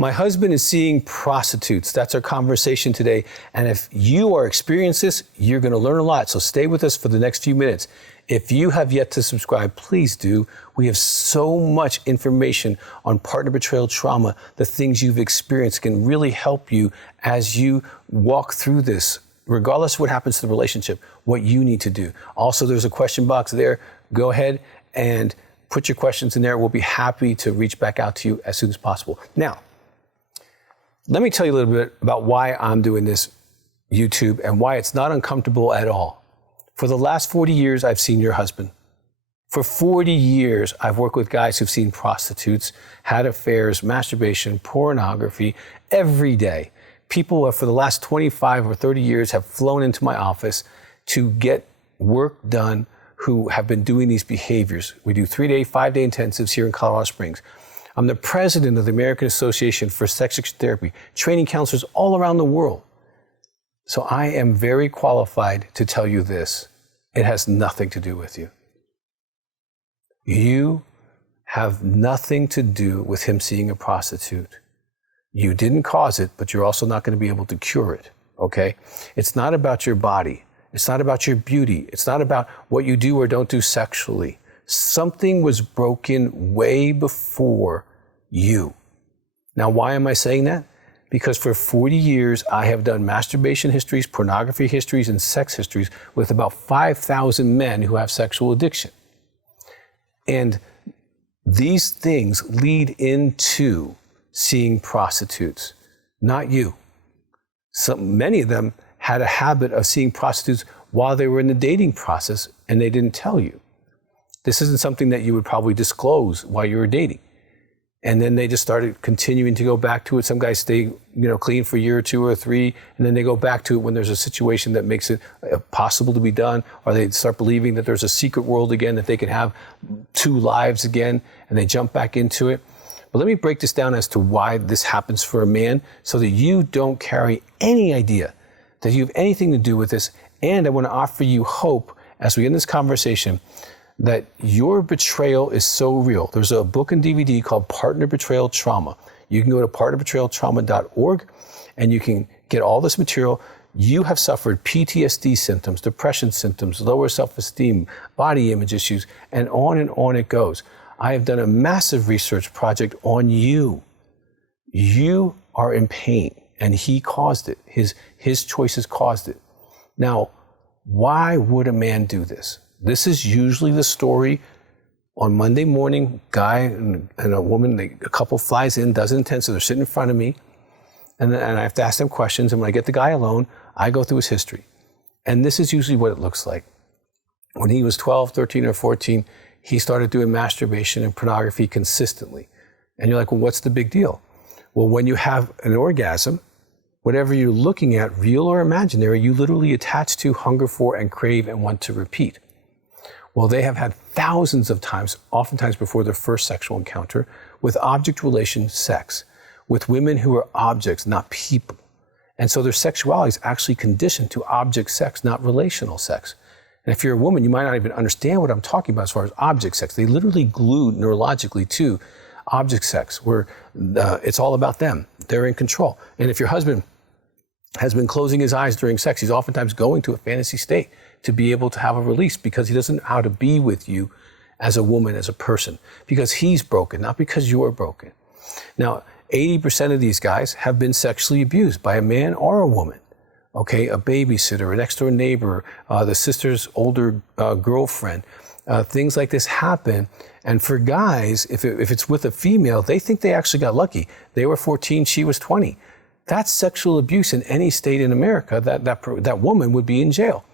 My husband is seeing prostitutes. That's our conversation today. And if you are experiencing this, you're going to learn a lot. So stay with us for the next few minutes. If you have yet to subscribe, please do. We have so much information on partner betrayal trauma. The things you've experienced can really help you as you walk through this, regardless of what happens to the relationship, what you need to do. Also, there's a question box there. Go ahead and put your questions in there. We'll be happy to reach back out to you as soon as possible. Now, let me tell you a little bit about why I'm doing this YouTube and why it's not uncomfortable at all. For the last 40 years, I've seen your husband. For 40 years, I've worked with guys who've seen prostitutes, had affairs, masturbation, pornography, every day. People for the last 25 or 30 years have flown into my office to get work done who have been doing these behaviors. We do 3-day, 5-day intensives here in Colorado Springs. I'm the president of the American Association for Sex Addiction Therapy, training counselors all around the world. So I am very qualified to tell you this. It has nothing to do with you. You have nothing to do with him seeing a prostitute. You didn't cause it, but you're also not going to be able to cure it, okay? It's not about your body. It's not about your beauty. It's not about what you do or don't do sexually. Something was broken way before you. Now, why am I saying that? Because for 40 years, I have done masturbation histories, pornography histories, and sex histories with about 5,000 men who have sexual addiction. And these things lead into seeing prostitutes, not you. Many of them had a habit of seeing prostitutes while they were in the dating process and they didn't tell you. This isn't something that you would probably disclose while you were dating. And then they just started continuing to go back to it. Some guys stay, clean for a year or two or three, and then they go back to it when there's a situation that makes it possible to be done, or they start believing that there's a secret world again, that they can have two lives again, and they jump back into it. But let me break this down as to why this happens for a man so that you don't carry any idea that you have anything to do with this. And I want to offer you hope as we end this conversation that your betrayal is so real. There's a book and DVD called Partner Betrayal Trauma. You can go to partnerbetrayaltrauma.org and you can get all this material. You have suffered PTSD symptoms, depression symptoms, lower self-esteem, body image issues, and on it goes. I have done a massive research project on you. You are in pain and he caused it. His choices caused it. Now, why would a man do this? This is usually the story on Monday morning. Guy and a woman, a couple flies in, does it intensive. They're sitting in front of me, and I have to ask them questions. And when I get the guy alone, I go through his history. And this is usually what it looks like. When he was 12, 13, or 14, he started doing masturbation and pornography consistently. And you're like, well, what's the big deal? Well, when you have an orgasm, whatever you're looking at, real or imaginary, you literally attach to, hunger for, and crave and want to repeat. Well, they have had thousands of times, oftentimes before their first sexual encounter, with object relation sex, with women who are objects, not people. And so their sexuality is actually conditioned to object sex, not relational sex. And if you're a woman, you might not even understand what I'm talking about as far as object sex. They literally glued neurologically to object sex, where it's all about them. They're in control. And if your husband has been closing his eyes during sex, he's oftentimes going to a fantasy state to be able to have a release because he doesn't know how to be with you as a woman, as a person, because he's broken, not because you're broken. Now, 80% of these guys have been sexually abused by a man or a woman, okay? A babysitter, an next door neighbor, the sister's older girlfriend. Things like this happen. And for guys, if it's with a female, they think they actually got lucky. They were 14, she was 20. That's sexual abuse in any state in America. That woman would be in jail.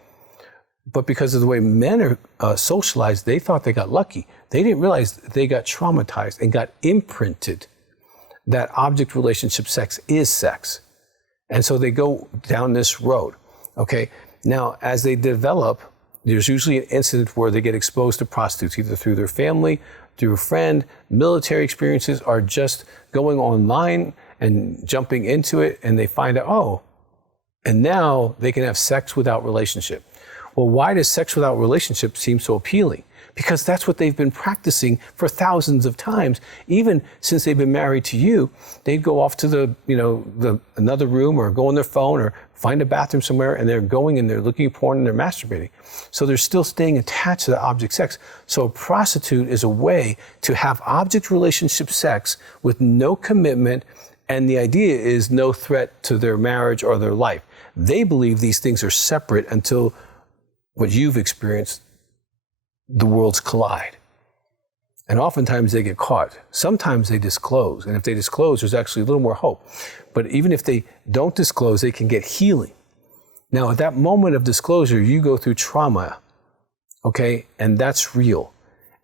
But because of the way men are socialized, they thought they got lucky. They didn't realize they got traumatized and got imprinted that object relationship sex is sex. And so they go down this road, okay? Now, as they develop, there's usually an incident where they get exposed to prostitutes, either through their family, through a friend, military experiences, or just going online and jumping into it, and they find out, oh, and now they can have sex without relationship. Well, why does sex without relationship seem so appealing? because that's what they've been practicing for thousands of times. Even since they've been married to you, they'd go off to another room or go on their phone or find a bathroom somewhere, and they're going and they're looking at porn and they're masturbating. So they're still staying attached to the object sex. So a prostitute is a way to have object relationship sex with no commitment, and the idea is no threat to their marriage or their life. They believe these things are separate until what you've experienced, the worlds collide. And oftentimes they get caught. Sometimes they disclose. And if they disclose, there's actually a little more hope. But even if they don't disclose, they can get healing. Now, at that moment of disclosure, you go through trauma, okay? And that's real.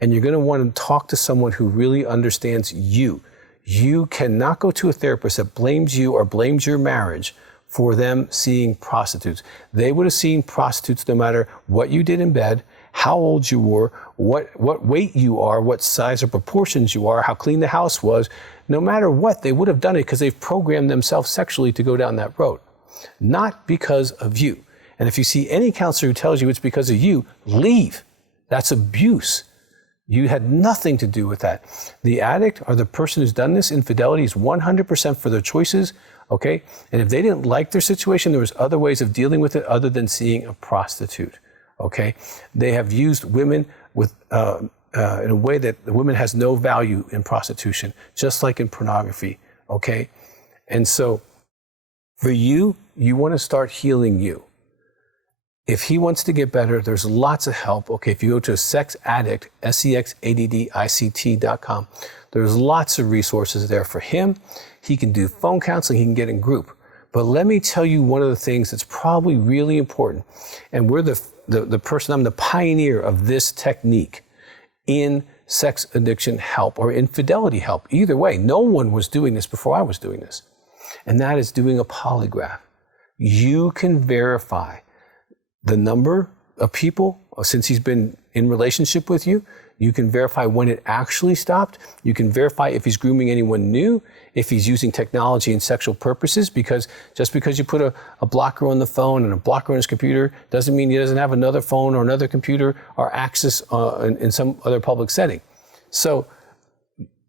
And you're going to want to talk to someone who really understands you. You cannot go to a therapist that blames you or blames your marriage for them seeing prostitutes. They would have seen prostitutes no matter what you did in bed, how old you were, what weight you are, what size or proportions you are, how clean the house was. No matter what, they would have done it because they've programmed themselves sexually to go down that road. Not because of you. And if you see any counselor who tells you it's because of you, leave. That's abuse. You had nothing to do with that. The addict or the person who's done this infidelity is 100% for their choices, okay? And if they didn't like their situation, there was other ways of dealing with it other than seeing a prostitute, okay? They have used women with in a way that the woman has no value in prostitution, just like in pornography, okay? And so for you, you want to start healing you. If he wants to get better, there's lots of help. Okay, if you go to sexaddict, SEXADDICT.com, there's lots of resources there for him. He can do phone counseling, he can get in group. But let me tell you one of the things that's probably really important. And we're the person, I'm the pioneer of this technique in sex addiction help or infidelity help. Either way, no one was doing this before I was doing this. And that is doing a polygraph. You can verify the number of people since he's been in relationship with you. You can verify when it actually stopped. You can verify if he's grooming anyone new, if he's using technology in sexual purposes, because just because you put a blocker on the phone and a blocker on his computer doesn't mean he doesn't have another phone or another computer or access in some other public setting. So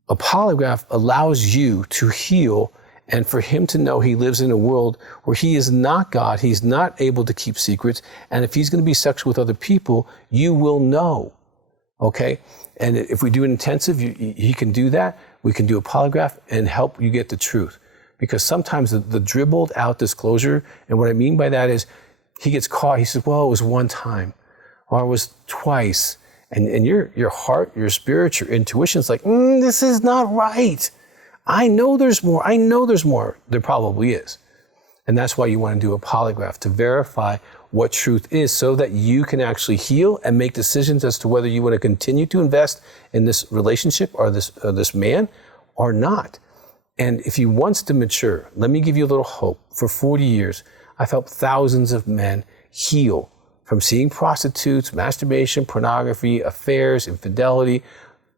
a polygraph allows you to heal and for him to know he lives in a world where he is not God, he's not able to keep secrets, and if he's going to be sexual with other people, you will know, okay? And if we do an intensive, he can do that. We can do a polygraph and help you get the truth. Because sometimes the dribbled out disclosure, and what I mean by that is he gets caught, he says, well, it was one time, or it was twice, and your heart, your spirit, your intuition's like, this is not right. I know there's more. I know there's more. There probably is. And that's why you want to do a polygraph, to verify what truth is so that you can actually heal and make decisions as to whether you want to continue to invest in this relationship or this man or not. And if he wants to mature, let me give you a little hope. For 40 years, I've helped thousands of men heal from seeing prostitutes, masturbation, pornography, affairs, infidelity,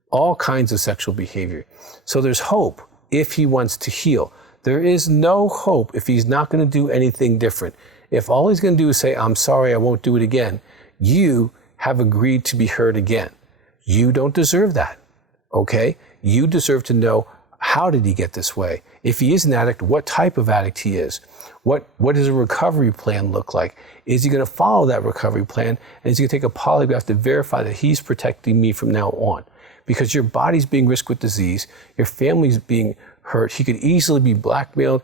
all kinds of sexual behavior. So there's hope if he wants to heal. There is no hope if he's not going to do anything different. If all he's going to do is say, I'm sorry, I won't do it again, you have agreed to be hurt again. You don't deserve that, okay? You deserve to know, how did he get this way? If he is an addict, what type of addict he is? What does a recovery plan look like? Is he going to follow that recovery plan? And is he going to take a polygraph to verify that he's protecting me from now on? Because your body's being risked with disease, your family's being hurt. He could easily be blackmailed,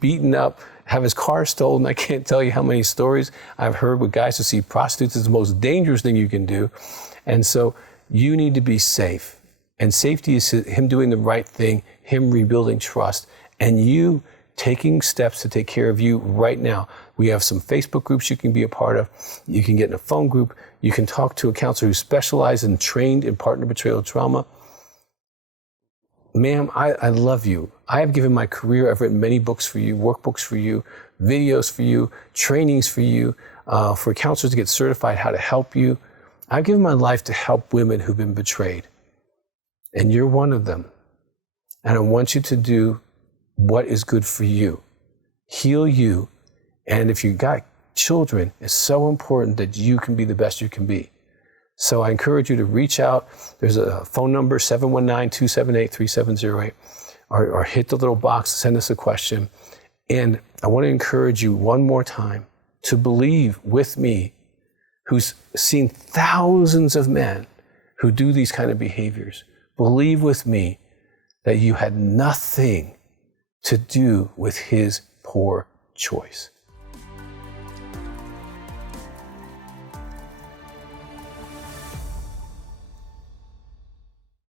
beaten up, have his car stolen. I can't tell you how many stories I've heard with guys who see prostitutes as the most dangerous thing you can do. And so you need to be safe. And safety is him doing the right thing, him rebuilding trust, and you taking steps to take care of you right now. We have some Facebook groups you can be a part of. You can get in a phone group. You can talk to a counselor who specializes and trained in partner betrayal trauma. Ma'am, I love you. I have given my career. I've written many books for you, workbooks for you, videos for you, trainings for you, for counselors to get certified how to help you. I've given my life to help women who've been betrayed. And you're one of them. And I want you to do what is good for you. Heal you. And if you got children, it's so important that you can be the best you can be. So I encourage you to reach out. There's a phone number, 719-278-3708, or hit the little box, send us a question. And I want to encourage you one more time to believe with me, who's seen thousands of men who do these kind of behaviors. Believe with me that you had nothing to do with his poor choice.